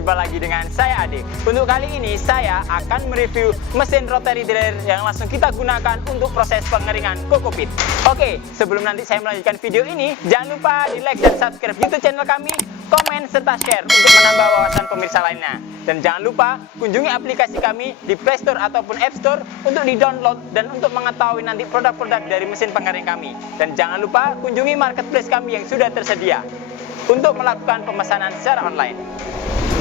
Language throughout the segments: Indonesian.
jumpa lagi dengan saya Ade. Untuk kali ini saya akan mereview mesin rotary dryer yang langsung kita gunakan untuk proses pengeringan kokopit. Oke, sebelum nanti saya melanjutkan video ini, jangan lupa di like dan subscribe YouTube channel kami, komen serta share untuk menambah wawasan pemirsa lainnya. Dan jangan lupa kunjungi aplikasi kami di Play Store ataupun App Store untuk di-download dan untuk mengetahui nanti produk-produk dari mesin pengering kami. Dan jangan lupa kunjungi marketplace kami yang sudah tersedia untuk melakukan pemesanan secara online.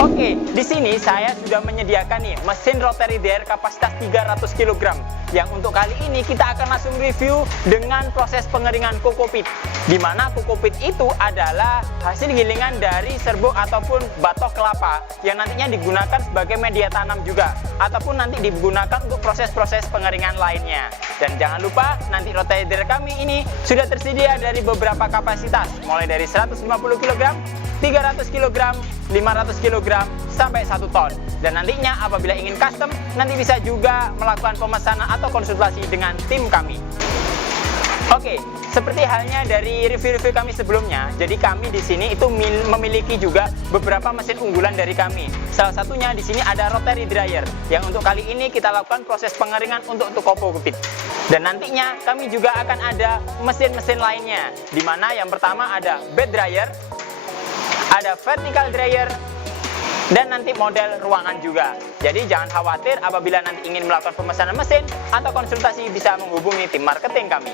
Oke, di sini saya sudah menyediakan nih mesin rotary dryer kapasitas 300 kg yang untuk kali ini kita akan langsung review dengan proses pengeringan kokopit, di mana kokopit itu adalah hasil gilingan dari serbuk ataupun batok kelapa yang nantinya digunakan sebagai media tanam juga ataupun nanti digunakan untuk proses-proses pengeringan lainnya. Dan jangan lupa nanti rotary dryer kami ini sudah tersedia dari beberapa kapasitas mulai dari 150 kg, 300 kg, 500 kg, sampai 1 ton. Dan nantinya apabila ingin custom, nanti bisa juga melakukan pemesanan atau konsultasi dengan tim kami. Oke, seperti halnya dari review-review kami sebelumnya, jadi kami di sini itu memiliki juga beberapa mesin unggulan dari kami. Salah satunya di sini ada rotary dryer yang untuk kali ini kita lakukan proses pengeringan untuk kokopit. Dan nantinya kami juga akan ada mesin-mesin lainnya, di mana yang pertama ada bed dryer, ada vertical dryer, dan nanti model ruangan juga. Jadi jangan khawatir apabila nanti ingin melakukan pemesanan mesin atau konsultasi bisa menghubungi tim marketing kami.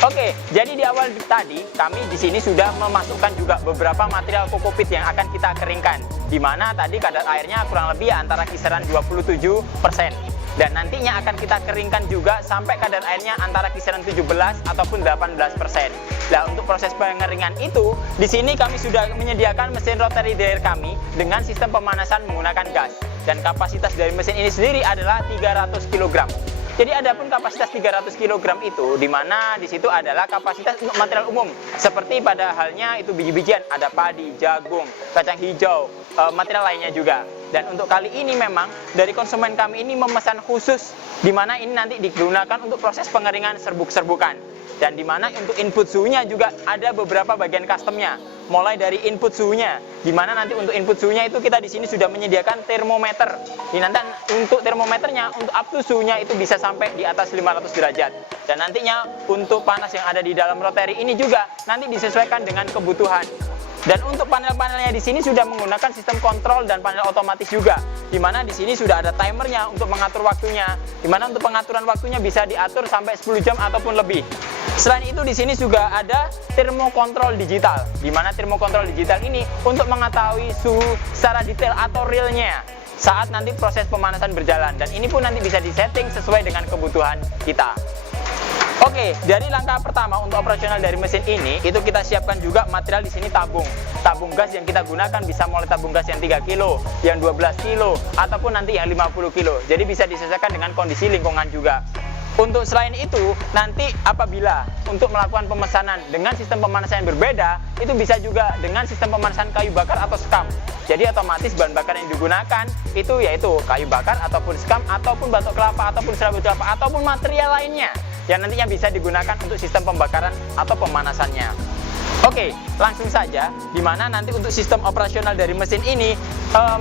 Oke, jadi di awal tadi kami di sini sudah memasukkan juga beberapa material kokopit yang akan kita keringkan, di mana tadi kadar airnya kurang lebih antara kisaran 27%. Dan nantinya akan kita keringkan juga sampai kadar airnya antara kisaran 17 ataupun 18%. Nah, untuk proses pengeringan itu, di sini kami sudah menyediakan mesin rotary dryer kami dengan sistem pemanasan menggunakan gas. Dan kapasitas dari mesin ini sendiri adalah 300 kg. Jadi adapun kapasitas 300 kg itu, di mana di situ adalah kapasitas untuk material umum, seperti pada halnya itu biji-bijian, ada padi, jagung, kacang hijau, material lainnya juga. Dan untuk kali ini memang dari konsumen kami ini memesan khusus, di mana ini nanti digunakan untuk proses pengeringan serbuk-serbukan. Dan di mana untuk input suhunya juga ada beberapa bagian customnya. Mulai dari input suhunya, di mana nanti untuk input suhunya itu kita di sini sudah menyediakan termometer. Ini nanti untuk termometernya, untuk up to suhunya itu bisa sampai di atas 500 derajat. Dan nantinya untuk panas yang ada di dalam rotary ini juga nanti disesuaikan dengan kebutuhan. Dan untuk panel-panelnya di sini sudah menggunakan sistem kontrol dan panel otomatis juga, di mana di sini sudah ada timernya untuk mengatur waktunya, di mana untuk pengaturan waktunya bisa diatur sampai 10 jam ataupun lebih. Selain itu di sini juga ada termokontrol digital, di mana termokontrol digital ini untuk mengetahui suhu secara detail atau realnya saat nanti proses pemanasan berjalan, dan ini pun nanti bisa disetting sesuai dengan kebutuhan kita. Oke, dari langkah pertama untuk operasional dari mesin ini, itu kita siapkan juga material di sini tabung gas yang kita gunakan bisa mulai tabung gas yang 3 kilo, yang 12 kilo, ataupun nanti yang 50 kilo. Jadi bisa disesuaikan dengan kondisi lingkungan juga. Untuk selain itu, nanti apabila untuk melakukan pemesanan dengan sistem pemanasan yang berbeda, itu bisa juga dengan sistem pemanasan kayu bakar atau sekam. Jadi otomatis bahan bakar yang digunakan itu yaitu kayu bakar ataupun sekam ataupun batok kelapa ataupun serabut kelapa ataupun material lainnya yang nantinya bisa digunakan untuk sistem pembakaran atau pemanasannya. Oke, langsung saja, di mana nanti untuk sistem operasional dari mesin ini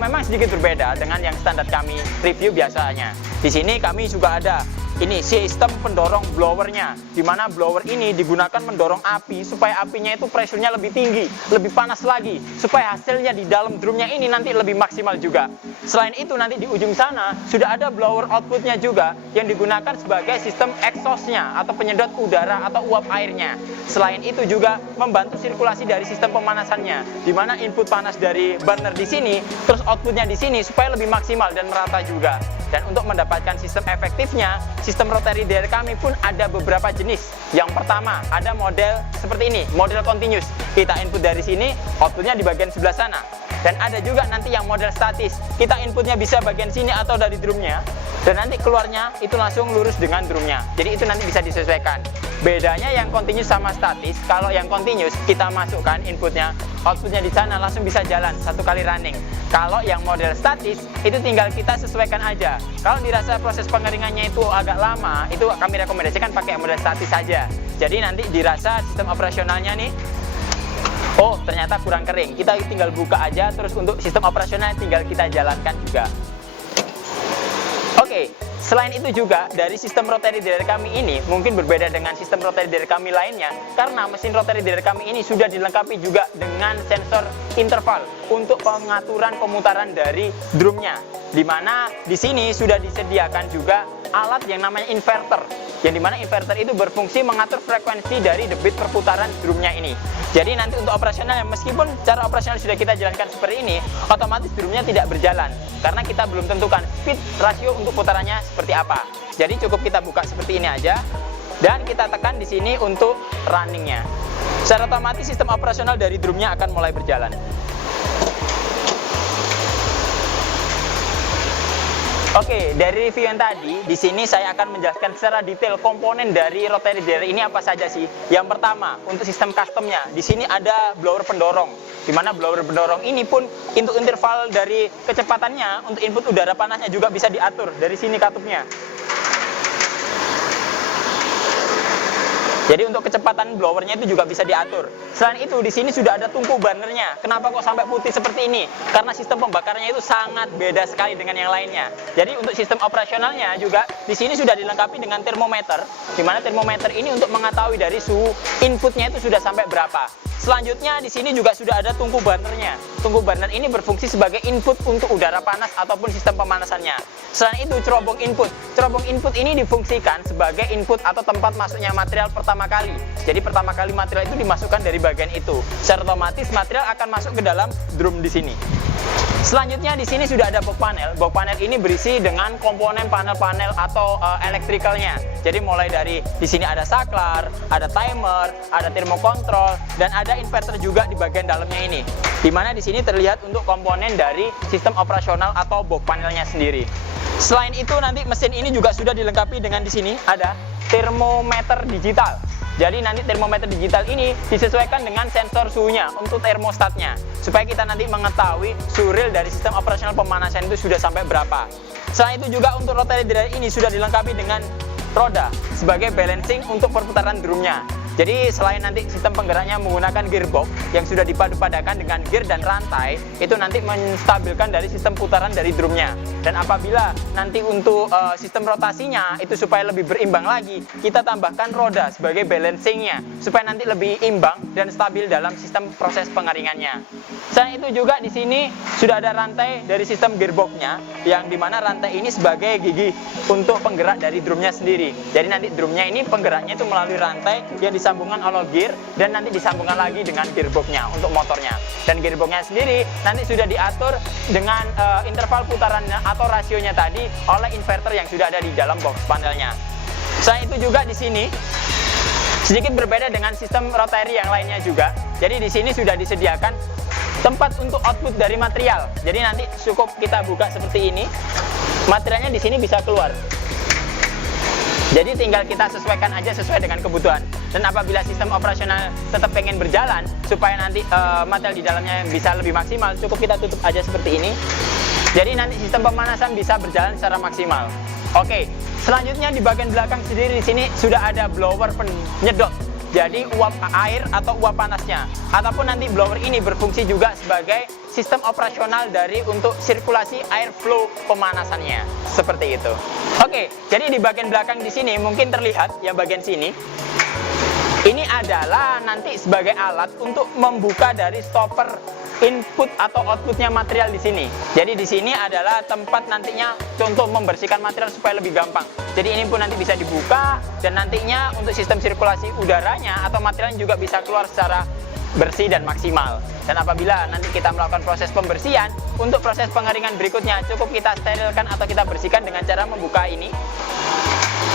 memang sedikit berbeda dengan yang standar kami review biasanya. Di sini kami juga ada ini sistem pendorong blowernya, di mana blower ini digunakan mendorong api supaya apinya itu pressure-nya lebih tinggi, lebih panas lagi, supaya hasilnya di dalam drumnya ini nanti lebih maksimal juga. Selain itu nanti di ujung sana sudah ada blower outputnya juga yang digunakan sebagai sistem exhaust-nya atau penyedot udara atau uap airnya. Selain itu juga membantu sirkulasi dari sistem pemanasannya, di mana input panas dari burner di sini, terus outputnya di sini supaya lebih maksimal dan merata juga. Dan untuk mendapatkan sistem efektifnya, sistem rotary dryer kami pun ada beberapa jenis. Yang pertama, ada model seperti ini, model continuous. Kita input dari sini, outputnya di bagian sebelah sana. Dan ada juga nanti yang model statis. Kita inputnya bisa bagian sini atau dari drumnya. Dan nanti keluarnya itu langsung lurus dengan drumnya. Jadi itu nanti bisa disesuaikan. Bedanya yang continuous sama statis, kalau yang continuous kita masukkan inputnya, outputnya di sana langsung bisa jalan satu kali running. Kalau yang model statis, itu tinggal kita sesuaikan aja. Kalau dirasa proses pengeringannya itu agak lama, itu kami rekomendasikan pakai model statis saja. Jadi nanti dirasa sistem operasionalnya nih, oh ternyata kurang kering, kita tinggal buka aja, terus untuk sistem operasional tinggal kita jalankan juga. Oke, selain itu juga dari sistem rotary dryer kami ini mungkin berbeda dengan sistem rotary dryer kami lainnya, karena mesin rotary dryer kami ini sudah dilengkapi juga dengan sensor interval untuk pengaturan pemutaran dari drumnya, dimana di sini sudah disediakan juga alat yang namanya inverter, yang dimana inverter itu berfungsi mengatur frekuensi dari debit perputaran drumnya ini. Jadi nanti untuk operasional, meskipun cara operasional sudah kita jalankan seperti ini, otomatis drumnya tidak berjalan karena kita belum tentukan speed rasio untuk putarannya seperti apa. Jadi cukup kita buka seperti ini aja dan kita tekan di sini untuk runningnya. Secara otomatis sistem operasional dari drumnya akan mulai berjalan. Oke, dari review yang tadi, di sini saya akan menjelaskan secara detail komponen dari rotary dryer ini apa saja sih. Yang pertama, untuk sistem customnya, di sini ada blower pendorong, di mana blower pendorong ini pun untuk interval dari kecepatannya, untuk input udara panasnya juga bisa diatur dari sini katupnya. Jadi untuk kecepatan blowernya itu juga bisa diatur. Selain itu di sini sudah ada tungku burnernya. Kenapa kok sampai putih seperti ini? Karena sistem pembakarannya itu sangat beda sekali dengan yang lainnya. Jadi untuk sistem operasionalnya juga di sini sudah dilengkapi dengan termometer, di mana termometer ini untuk mengetahui dari suhu inputnya itu sudah sampai berapa. Selanjutnya di sini juga sudah ada tungku burnernya. Tungku burner ini berfungsi sebagai input untuk udara panas ataupun sistem pemanasannya. Selain itu cerobong input. Cerobong input ini difungsikan sebagai input atau tempat masuknya material pertama kali. Jadi pertama kali material itu dimasukkan dari bagian itu. Secara otomatis material akan masuk ke dalam drum di sini. Selanjutnya di sini sudah ada box panel. Box panel ini berisi dengan komponen panel-panel atau elektrikalnya. Jadi mulai dari di sini ada saklar, ada timer, ada thermokontrol, dan ada inverter juga di bagian dalamnya ini. Dimana di sini terlihat untuk komponen dari sistem operasional atau box panelnya sendiri. Selain itu nanti mesin ini juga sudah dilengkapi dengan di sini ada termometer digital. Jadi nanti termometer digital ini disesuaikan dengan sensor suhunya untuk termostatnya, supaya kita nanti mengetahui suhu real dari sistem operasional pemanasan itu sudah sampai berapa. Selain itu juga untuk rotary dryer ini sudah dilengkapi dengan roda sebagai balancing untuk perputaran drumnya. Jadi selain nanti sistem penggeraknya menggunakan gearbox yang sudah dipadu-padakan dengan gear dan rantai, itu nanti menstabilkan dari sistem putaran dari drumnya. Dan apabila nanti untuk sistem rotasinya itu supaya lebih berimbang lagi, kita tambahkan roda sebagai balancingnya, supaya nanti lebih imbang dan stabil dalam sistem proses pengeringannya. Selain itu juga di sini sudah ada rantai dari sistem gearboxnya, yang dimana rantai ini sebagai gigi untuk penggerak dari drumnya sendiri. Jadi nanti drumnya ini penggeraknya itu melalui rantai yang disambungkan oleh gear dan nanti disambungkan lagi dengan gearboxnya untuk motornya. Dan gearboxnya sendiri nanti sudah diatur dengan interval putarannya atau rasionya tadi oleh inverter yang sudah ada di dalam box panelnya. Selain itu juga di sini sedikit berbeda dengan sistem rotary yang lainnya juga. Jadi di sini sudah disediakan tempat untuk output dari material. Jadi nanti cukup kita buka seperti ini, materialnya di sini bisa keluar. Jadi tinggal kita sesuaikan aja sesuai dengan kebutuhan. Dan apabila sistem operasional tetap pengen berjalan, supaya nanti material di dalamnya bisa lebih maksimal, cukup kita tutup aja seperti ini. Jadi nanti sistem pemanasan bisa berjalan secara maksimal. Oke, selanjutnya di bagian belakang sendiri di sini sudah ada blower penyedot. Jadi uap air atau uap panasnya. Ataupun nanti blower ini berfungsi juga sebagai sistem operasional dari untuk sirkulasi air flow pemanasannya. Seperti itu. Oke, jadi di bagian belakang di sini mungkin terlihat yang bagian sini. Ini adalah nanti sebagai alat untuk membuka dari stopper input atau outputnya material di sini. Jadi di sini adalah tempat nantinya untuk membersihkan material supaya lebih gampang. Jadi ini pun nanti bisa dibuka dan nantinya untuk sistem sirkulasi udaranya atau material juga bisa keluar secara bersih dan maksimal. Dan apabila nanti kita melakukan proses pembersihan, untuk proses pengeringan berikutnya cukup kita sterilkan atau kita bersihkan dengan cara membuka ini.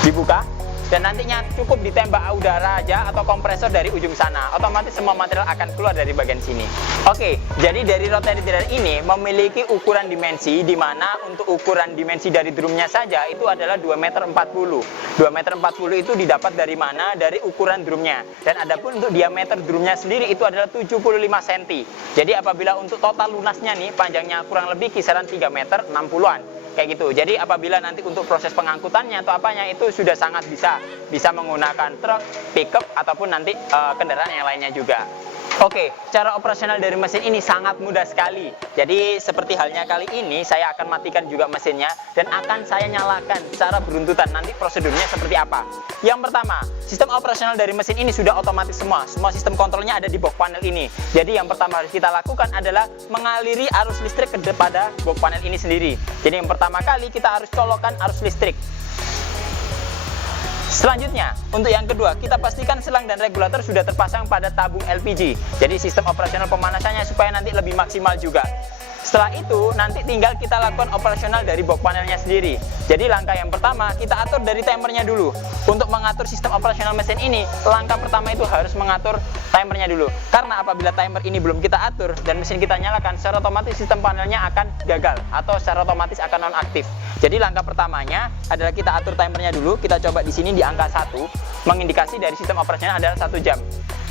Dibuka. Dan nantinya cukup ditembak udara aja atau kompresor dari ujung sana. Otomatis semua material akan keluar dari bagian sini. Oke, jadi dari rotary dryer ini memiliki ukuran dimensi, di mana untuk ukuran dimensi dari drumnya saja itu adalah 2,40 meter. 2,40 meter itu didapat dari mana? Dari ukuran drumnya. Dan adapun untuk diameter drumnya sendiri itu adalah 75 cm. Jadi apabila untuk total lunasnya nih, panjangnya kurang lebih kisaran 3 meter 60-an. Kayak gitu. Jadi apabila nanti untuk proses pengangkutannya atau apanya itu sudah sangat bisa menggunakan truk, pickup ataupun nanti kendaraan yang lainnya juga. Oke, cara operasional dari mesin ini sangat mudah sekali. Jadi seperti halnya kali ini, saya akan matikan juga mesinnya dan akan saya nyalakan secara beruntutan. Nanti prosedurnya seperti apa? Yang pertama, sistem operasional dari mesin ini sudah otomatis semua. Semua sistem kontrolnya ada di box panel ini. Jadi yang pertama harus kita lakukan adalah mengaliri arus listrik kepada box panel ini sendiri. Jadi yang pertama kali kita harus colokkan arus listrik. Selanjutnya, untuk yang kedua, kita pastikan selang dan regulator sudah terpasang pada tabung LPG. Jadi sistem operasional pemanasannya supaya nanti lebih maksimal juga. Setelah itu, nanti tinggal kita lakukan operasional dari box panelnya sendiri. Jadi langkah yang pertama, kita atur dari timernya dulu. Untuk mengatur sistem operasional mesin ini, langkah pertama itu harus mengatur timernya dulu. Karena apabila timer ini belum kita atur dan mesin kita nyalakan, secara otomatis sistem panelnya akan gagal atau secara otomatis akan nonaktif. Jadi langkah pertamanya adalah kita atur timernya dulu. Kita coba di sini di angka 1, mengindikasi dari sistem operasional adalah 1 jam.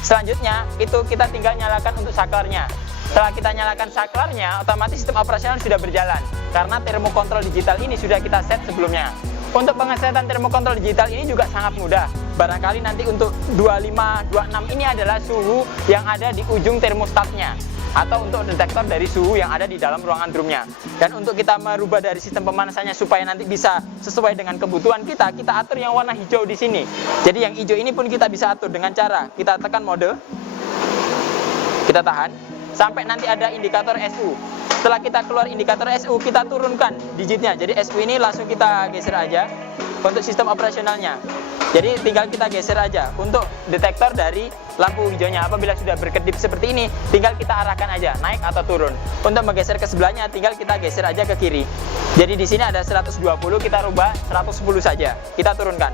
Selanjutnya, itu kita tinggal nyalakan untuk saklarnya. Setelah kita nyalakan saklarnya, otomatis sistem operasional sudah berjalan. Karena termokontrol digital ini sudah kita set sebelumnya. Untuk pengesetan termokontrol digital ini juga sangat mudah. Barangkali nanti untuk 25, 26 ini adalah suhu yang ada di ujung termostatnya. Atau untuk detektor dari suhu yang ada di dalam ruangan drumnya. Dan untuk kita merubah dari sistem pemanasannya supaya nanti bisa sesuai dengan kebutuhan kita atur yang warna hijau di sini. Jadi yang hijau ini pun kita bisa atur dengan cara kita tekan mode, kita tahan, sampai nanti ada indikator SU. Setelah kita keluar indikator SU, kita turunkan digitnya. Jadi SU ini langsung kita geser aja untuk sistem operasionalnya. Jadi tinggal kita geser aja untuk detektor dari lampu hijaunya. Apabila sudah berkedip seperti ini, tinggal kita arahkan aja naik atau turun. Untuk menggeser ke sebelahnya, tinggal kita geser aja ke kiri. Jadi di sini ada 120, kita rubah 110 saja. Kita turunkan.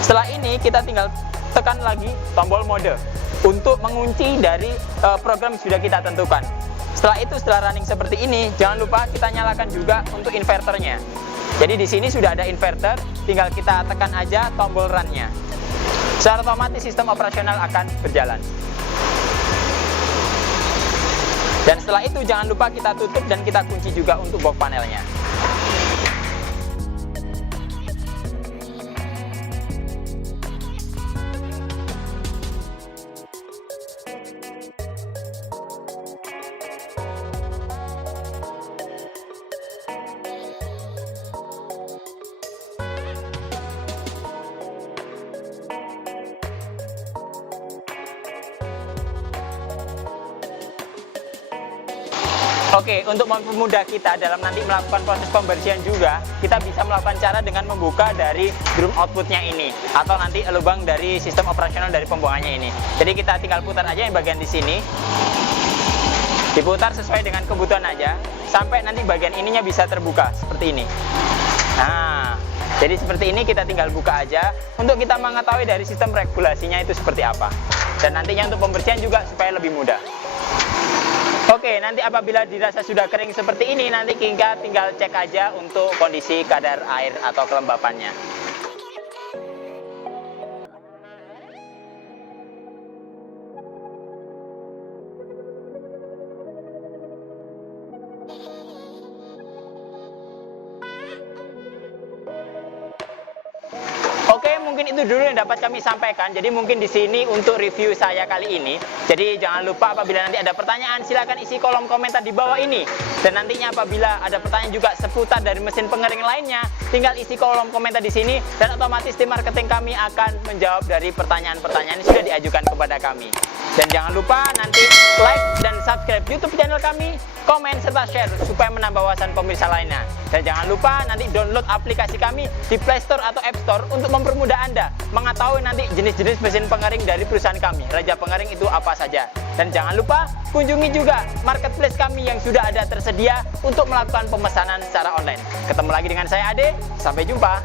Setelah ini kita tinggal tekan lagi tombol mode untuk mengunci dari program yang sudah kita tentukan. Setelah itu, setelah running seperti ini, jangan lupa kita nyalakan juga untuk inverternya. Jadi di sini sudah ada inverter, tinggal kita tekan aja tombol run-nya. Secara otomatis sistem operasional akan berjalan. Dan setelah itu jangan lupa kita tutup dan kita kunci juga untuk box panelnya. Oke, untuk mempermudah kita dalam nanti melakukan proses pembersihan juga, kita bisa melakukan cara dengan membuka dari drum outputnya ini, atau nanti lubang dari sistem operasional dari pembuangannya ini. Jadi kita tinggal putar aja yang bagian di sini, diputar sesuai dengan kebutuhan aja, sampai nanti bagian ininya bisa terbuka seperti ini. Nah, jadi seperti ini kita tinggal buka aja, untuk kita mengetahui dari sistem regulasinya itu seperti apa. Dan nantinya untuk pembersihan juga supaya lebih mudah. Oke, nanti apabila dirasa sudah kering seperti ini, nanti kita tinggal cek aja untuk kondisi kadar air atau kelembapannya. Oke, mungkin itu dulu yang dapat kami sampaikan. Jadi mungkin di sini untuk review saya kali ini. Jadi jangan lupa apabila nanti ada pertanyaan, silakan isi kolom komentar di bawah ini. Dan nantinya apabila ada pertanyaan juga seputar dari mesin pengering lainnya, tinggal isi kolom komentar di sini dan otomatis tim marketing kami akan menjawab dari pertanyaan-pertanyaan yang sudah diajukan kepada kami. Dan jangan lupa nanti like dan subscribe YouTube channel kami, komen serta share supaya menambah wawasan pemirsa lainnya. Dan jangan lupa nanti download aplikasi kami di Play Store atau App Store untuk mempermudah Anda mengetahui nanti jenis-jenis mesin pengering dari perusahaan kami. Raja Pengering itu apa saja. Dan jangan lupa kunjungi juga marketplace kami yang sudah ada tersedia untuk melakukan pemesanan secara online. Ketemu lagi dengan saya Ade, sampai jumpa.